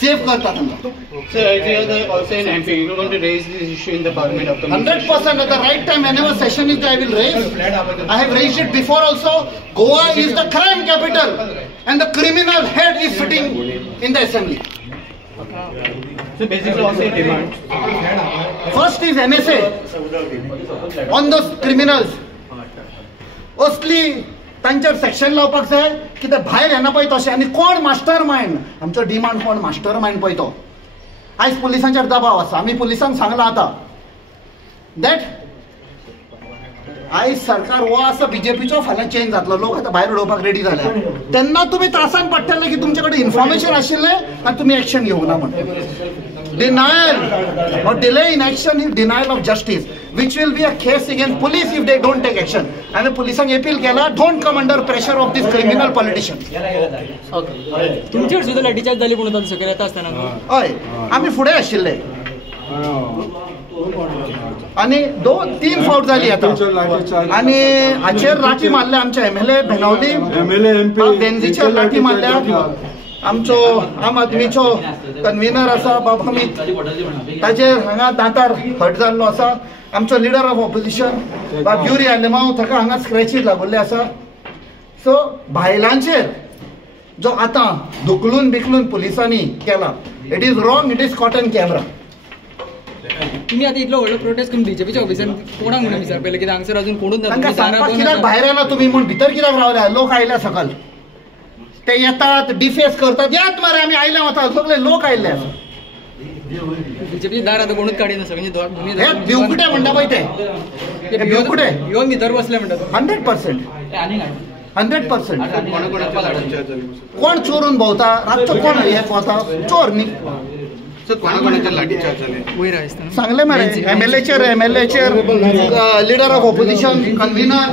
Safe करता तांकां. So I hear that also in MP, you're going to raise this issue in the Parliament of the 100% at the right time. Whenever session is there, I will raise. I have raised it before also. Goa is the crime capital, and the criminal head is sitting in the assembly. So basically also a demand. First is NSA on those criminals. असली तांचेर section लावपाक जाय कित्याक भायर येना पळय तशें. आनी कोण मास्टर मायंड आमचो डिमांड कोण मास्टर मायंड पळय तो. आयज पुलिसांचेर दबाव आसा. आमी पुलिसांक सांगलां आतां दॅट आयज सरकार हो आसा बीजेपीचो फाल्यां चेंज जातलो. लोक आतां भायर उडोवपाक रेडी जाल्या. तेन्ना तुमी त्रासान पडटले की तुमचे कडेन इन्फॉर्मेशन आशिल्लें आनी तुमी एक्शन घेवंक ना म्हणून. Denial or delay in action is denial of justice, which will be a case against police if they don't take action. And police appeal केला, don't come under pressure of these criminal politicians. तुमचेर सुद्धा लाठीचार्ज झाली म्हणून सकयल येता असताना हय आमी फुडें आशिल्ले आनी 2-3 फावट जाली आतां. आनी हाचेर लाठी मारले आमचे एमएलए बेनावली बेनजीचेर लाठी मारल्या. आमचो आम आदमीचो कन्व्हिनर आसा बाब हमीद ताचेर हांगा दांतार हट जाल्लो आसा. आमचो लिडर ऑफ ऑपोजिशन बाब युरी आलेमांव ताका हांगा स्क्रॅचीस लागुल्ले आसा. सो भायलांचेर जो आतां धुकलून बिकलून पुलिसांनी केला it is wrong. It is caught on camera. तुम्ही आता इतलो व्हडलो प्रोटेस्ट करून बीजेपीच्या ऑफिसान कोणाक म्हणून विचारपले कित्याक हांगसर अजून कोणूच ना. कित्याक भायर येना तुमी म्हूण भितर कित्याक रावल्या. लोक आयल्या सकल ते येतात डिफेस करतात. यात मरे आमी आयले वता सगळे लोक आयिल्ले आसा. बीजेपी दार आता कोणूच काडिना सगळी भिवकुटे म्हणटा पळय ते भिवकुटे येवन भितर बसले म्हणटा 100%. कोण चोरून भोंवता रातचो कोण हे वता चोर न्ही. सांगले मरे एमएलएचेर लिडर ऑफ ऑपोजिशन कन्व्हिनर